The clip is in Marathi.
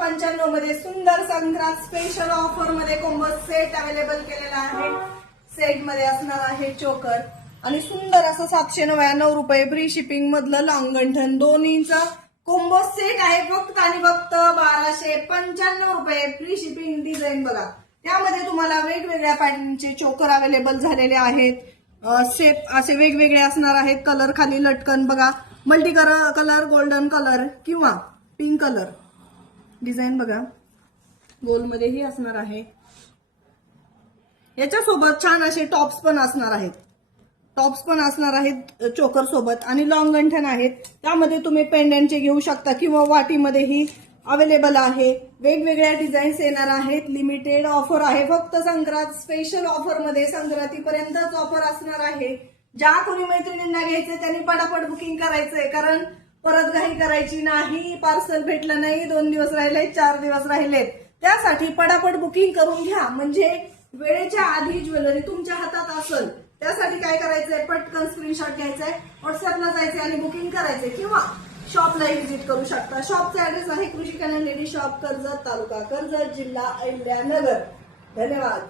1295 मध्ये सुंदर संक्रांत स्पेशल ऑफर मध्ये कोंबो सेट अवेलेबल केलेला आहे। सेट मध्ये असणार आहे चोकर आणि सुंदर असं 799 रुपये फ्री शिपिंग मधलं लॉंग गंठन 2 इंच कोंबो सेट आहे फक्त आणि फक्त 1295 रुपये फ्री शिपिंग। डिझाईन बघा, त्यामध्ये तुम्हाला वेगवेगळ्या पॅटर्नचे चोकर अवेलेबल झालेले आहेत। शेप असे वेगवेगळे असणार आहेत। कलर खाली लटकन बघा, मल्टी कलर, गोल्डन कलर किंवा पिंक कलर। डिझाईन बघा, गोल मध्येही असणार आहे। याच्यासोबत छान असे टॉप्स पण असणार आहेत चोकर सोबत आणि लॉंग गंठन आहेत। त्यामध्ये तुम्ही पेंडंटचे घेऊ शकता किंवा वाटीमध्येही अवेलेबल आहे। वेगवेगळ्या डिझाईन्स येणार आहेत। लिमिटेड ऑफर आहे, फक्त संक्रांत स्पेशल ऑफर मध्ये संक्रांतीपर्यंतच ऑफर असणार आहे। ज्या कोणी मैत्रिणींना घ्यायचे त्यांनी पटापट बुकिंग करायचंय, कारण परत घाई करायची नाही। पार्सल भेटलं नाही, 2 दिवस राहिले, 4 दिवस राहिलेत, त्यासाठी पटापट बुकिंग करून घ्या। म्हणजे वेळेच्या आधी ज्वेलरी तुमच्या हातात असेल। त्यासाठी काय करायचंय, पटकन स्क्रीनशॉट घ्यायचाय, व्हॉट्सअपला जायचंय आणि बुकिंग करायचंय किंवा शॉपलाही व्हिजिट करू शकता। शॉपचा ऍड्रेस आहे कृषी कन्या लेडी शॉप, कर्जत, तालुका कर्जत, जिल्हा अहिल्यानगर। धन्यवाद।